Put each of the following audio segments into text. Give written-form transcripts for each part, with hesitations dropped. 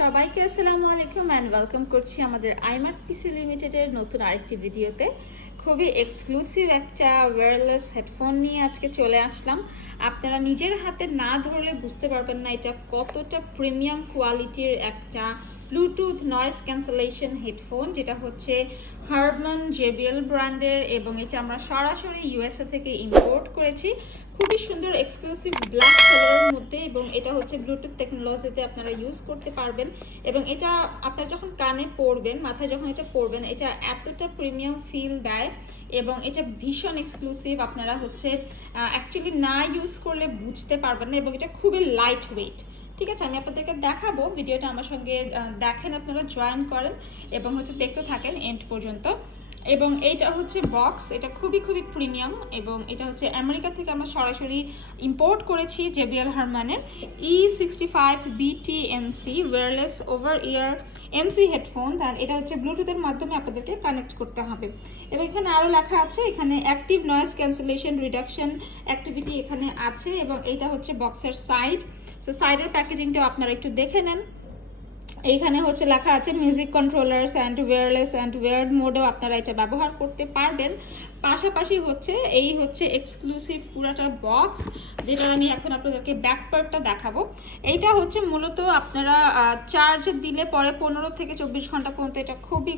সবাইকে আসসালামু আলাইকুম এন্ড ওয়েলকাম করছি আমাদের iMart PC লিমিটেডের নতুন আরেকটি ভিডিওতে। খুবই এক্সক্লুসিভ একটা ওয়্যারলেস হেডফোন নিয়ে আজকে চলে আসলাম। আপনারা নিজের হাতে না ধরলে বুঝতে পারবেন না এটা কতটা প্রিমিয়াম কোয়ালিটির একটা ব্লুটুথ নয়েজ ক্যান্সেলেশন হেডফোন, যেটা হচ্ছে হার্মান JBL ব্র্যান্ডের এবং এটা আমরা সরাসরি USA থেকে ইম্পোর্ট করেছি। খুবই সুন্দর এক্সক্লুসিভ ব্ল্যাক কালারের মধ্যে এবং এটা হচ্ছে ব্লুটুথ টেকনোলজিতে আপনারা ইউজ করতে পারবেন এবং এটা আপনারা যখন কানে পরবেন, মাথায় যখন এটা পরবেন, এটা এতটা প্রিমিয়াম ফিল দেয় এবং এটা ভীষণ এক্সক্লুসিভ। আপনারা হচ্ছে অ্যাকচুয়ালি না ইউজ করলে বুঝতে পারবেন না এবং এটা খুবই লাইট ওয়েট। ঠিক আছে, আমি আপনাদেরকে দেখাবো, ভিডিওটা আমার সঙ্গে দেখেন, আপনারা জয়েন করেন এবং হচ্ছে দেখতে থাকেন এন্ড পর্যন্ত। এবং এইটা হচ্ছে বক্স, এটা খুবই প্রিমিয়াম এবং এটা হচ্ছে আমেরিকা থেকে আমরা সরাসরি ইম্পোর্ট করেছি JBL হারমানের E65BTNC ওয়্যারলেস ওভার ইয়ার NC হেডফোনস। আর এটা হচ্ছে ব্লুটুথের মাধ্যমে আপনাদেরকে কানেক্ট করতে হবে এবং এখানে আরও লেখা আছে, এখানে active noise cancellation reduction activity এখানে আছে এবং এইটা হচ্ছে বক্সের সাইড। সো সাইডের প্যাকেজিংটাও আপনারা একটু দেখে নেন। এইখানে হচ্ছে লেখা আছে music controllers and wireless and wired মোডেও আপনারা এটা ব্যবহার করতে পারবেন। পাশাপাশি হচ্ছে এই হচ্ছে এক্সক্লুসিভ পুরাটা বক্স, যেটা আমি এখন আপনাদেরকে ব্যাক পার্টটা দেখাবো। এইটা হচ্ছে মূলত আপনারা চার্জ দিলে পরে 15 থেকে 24 ঘন্টা পর্যন্ত এটা খুবই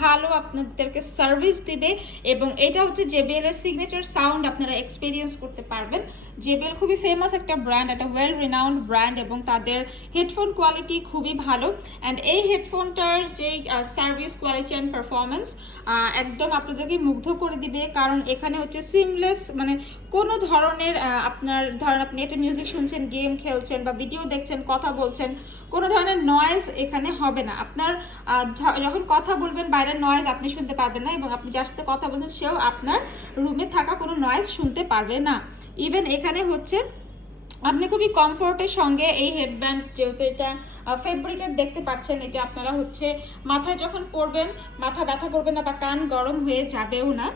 ভালো আপনাদেরকে সার্ভিস দিবে এবং এটা হচ্ছে JBL এর সিগনেচার সাউন্ড আপনারা এক্সপিরিয়েন্স করতে পারবেন। JBL খুবই ফেমাস একটা ব্র্যান্ড, একটা ওয়েল রিনাউন্ড ব্র্যান্ড এবং তাদের হেডফোন কোয়ালিটি খুবই ভালো। অ্যান্ড এই হেডফোনটার যে সার্ভিস কোয়ালিটি অ্যান্ড পারফরমেন্স একদম আপনাদেরকে মুগ্ধ করে দিবে, কারণ এখানে হচ্ছে সিমলেস, মানে কোনো ধরনের আপনার ধরেন আপনি একটা মিউজিক শুনছেন, গেম খেলছেন বা ভিডিও দেখছেন, কথা বলছেন, কোনো ধরনের নয়েজ এখানে হবে না। আপনার যখন কথা বলবেন বাইরের নয়েজ আপনি শুনতে পারবেন না এবং আপনি যার সাথে কথা বলছেন সেও আপনার রুমে থাকা কোনো নয়েজ শুনতে পারবে না। ইভেন এখানে হচ্ছে আপনি খুবই কমফোর্টের সঙ্গে এই হেডব্যান্ড, যেহেতু এটা ফেব্রিকের দেখতে পাচ্ছেন, এটা আপনারা হচ্ছে মাথায় যখন পরবেন মাথা ব্যথা করবে না বা কান গরম হয়ে যাবেও না।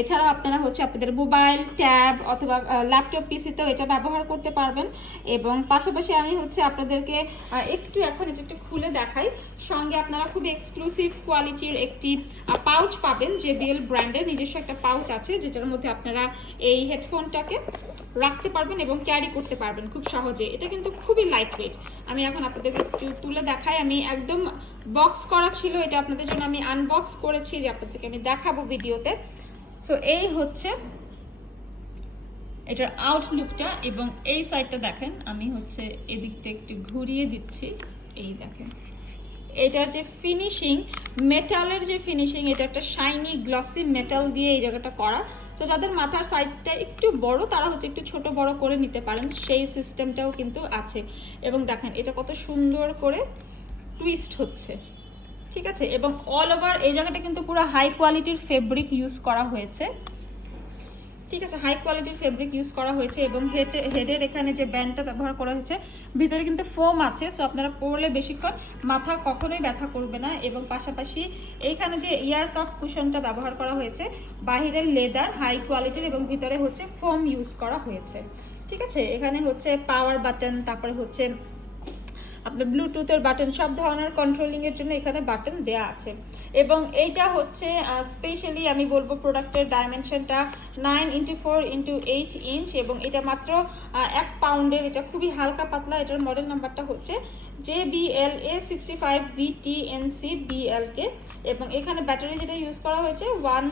এছাড়াও আপনারা হচ্ছে আপনাদের মোবাইল, ট্যাব অথবা ল্যাপটপ পিসিতেও এটা ব্যবহার করতে পারবেন। এবং পাশাপাশি আমি হচ্ছে আপনাদেরকে একটু এখন এটা একটু খুলে দেখাই। সঙ্গে আপনারা খুব এক্সক্লুসিভ কোয়ালিটির একটি পাউচ পাবেন, JBL ব্র্যান্ডের নিজস্ব একটা পাউচ আছে, যেটার মধ্যে আপনারা এই হেডফোনটাকে রাখতে পারবেন এবং ক্যারি করতে পারবেন খুব সহজে। এটা কিন্তু খুবই লাইট ওয়েট। আমি এখন আপনাদের একটু তুলে দেখাই। আমি একদম বক্স করা ছিল, এটা আপনাদের জন্য আমি আনবক্স করেছি, যে আপনাদেরকে আমি দেখাবো ভিডিওতে। সো এই হচ্ছে এটার আউটলুকটা এবং এই সাইডটা দেখেন, আমি হচ্ছে এদিকটা একটু ঘুরিয়ে দিচ্ছি, এই দেখেন এটার যে ফিনিশিং, মেটালের যে ফিনিশিং, এটা একটা শাইনি গ্লসি মেটাল দিয়ে এই জায়গাটা করা। তো যাদের মাথার সাইডটা একটু বড় তারা হচ্ছে একটু ছোট বড় করে নিতে পারেন, সেই সিস্টেমটাও কিন্তু আছে। এবং দেখেন এটা কত সুন্দর করে টুইস্ট হচ্ছে, ঠিক আছে। এবং অল ওভার এই জায়গাটা কিন্তু পুরো হাই কোয়ালিটির ফেব্রিক ইউজ করা হয়েছে, ঠিক আছে, হাই কোয়ালিটির ফেব্রিক ইউজ করা হয়েছে এবং হেডের এখানে যে ব্যান্ডটা ব্যবহার করা হয়েছে ভিতরে কিন্তু ফোম আছে। সো আপনারা পরলে বেশিক্ষণ মাথা কখনোই ব্যথা করবে না। এবং পাশাপাশি এইখানে যে ইয়ার কাপ কুশনটা ব্যবহার করা হয়েছে, বাহিরের লেদার হাই কোয়ালিটির এবং ভিতরে হচ্ছে ফোম ইউজ করা হয়েছে, ঠিক আছে। এখানে হচ্ছে পাওয়ার বাটন, তারপরে হচ্ছে আপনার ব্লুটুথের বাটন, সব ধরনের কন্ট্রোলিংয়ের জন্য এখানে বাটন দেয়া আছে। এবং এইটা হচ্ছে স্পেশালি আমি বলবো প্রোডাক্টের ডাইমেনশনটা 9x4x8 ইঞ্চ এবং এটা মাত্র 1 পাউন্ডের। এটা খুবই হালকা পাতলা। এটার মডেল নাম্বারটা হচ্ছে JBL E65BTNC BLK এবং এখানে ব্যাটারি যেটা ইউজ করা হয়েছে 1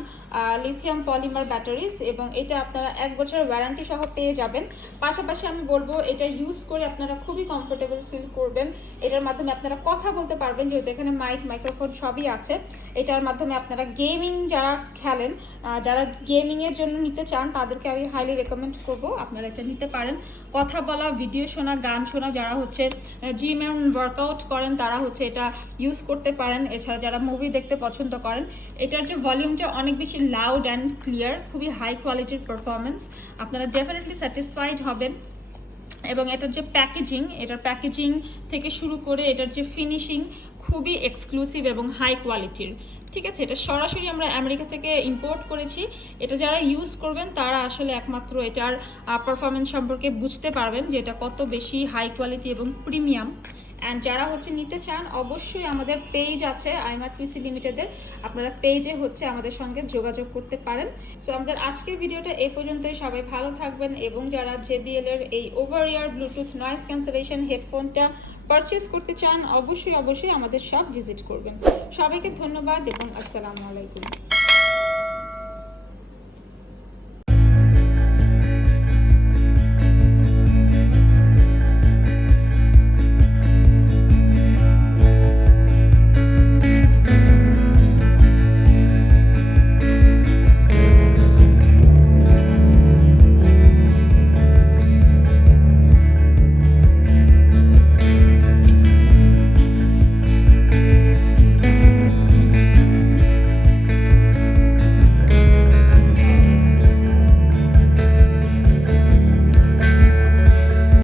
লিথিয়াম পলিমার ব্যাটারিজ এবং এটা আপনারা 1 বছরের ওয়ারেন্টি সহ পেয়ে যাবেন। পাশাপাশি আমি বলবো এটা ইউজ করে আপনারা খুবই কমফোর্টেবল ফিল করবেন। এটার মাধ্যমে আপনারা কথা বলতে পারবেন, যেহেতু এখানে মাইক, মাইক্রোফোন সবই আছে। এটার মাধ্যমে আপনারা গেমিং যারা খেলেন, যারা গেমিংয়ের জন্য নিতে চান তাদেরকে আমি হাইলি রেকমেন্ড করবো, আপনারা এটা নিতে পারেন। কথা বলা, ভিডিও শোনা, গান শোনা, যারা হচ্ছে জিম এন্ড ওয়ার্কআউট করেন তারা হচ্ছে এটা ইউজ করতে পারেন। এছাড়া যারা মুভি দেখতে পছন্দ করেন, এটার যে ভলিউমটা অনেক বেশি লাউড অ্যান্ড ক্লিয়ার, খুবই হাই কোয়ালিটির পারফরমেন্স, আপনারা ডেফিনেটলি স্যাটিসফাইড হবেন। এবং এটার যে প্যাকেজিং, এটার প্যাকেজিং থেকে শুরু করে এটার যে ফিনিশিং খুবই এক্সক্লুসিভ এবং হাই কোয়ালিটির, ঠিক আছে। এটা সরাসরি আমরা আমেরিকা থেকে ইম্পোর্ট করেছি। এটা যারা ইউজ করবেন তারা আসলে একমাত্র এটার পারফরমেন্স সম্পর্কে বুঝতে পারবেন যে এটা কত বেশি হাই কোয়ালিটি এবং প্রিমিয়াম। অ্যান্ড যারা হচ্ছে নিতে চান অবশ্যই আমাদের পেজ আছে iMart PC লিমিটেডের, আপনারা পেজে হচ্ছে আমাদের সঙ্গে যোগাযোগ করতে পারেন। সো আমাদের আজকের ভিডিওটা এই পর্যন্তই। সবাই ভালো থাকবেন এবং যারা JBL এর এই ওভার ইয়ার ব্লুটুথ নয়েজ ক্যান্সেলেশন হেডফোনটা পারচেস করতে চান অবশ্যই আমাদের শপ ভিজিট করবেন। সবাইকে ধন্যবাদ এবং আসসালামু আলাইকুম।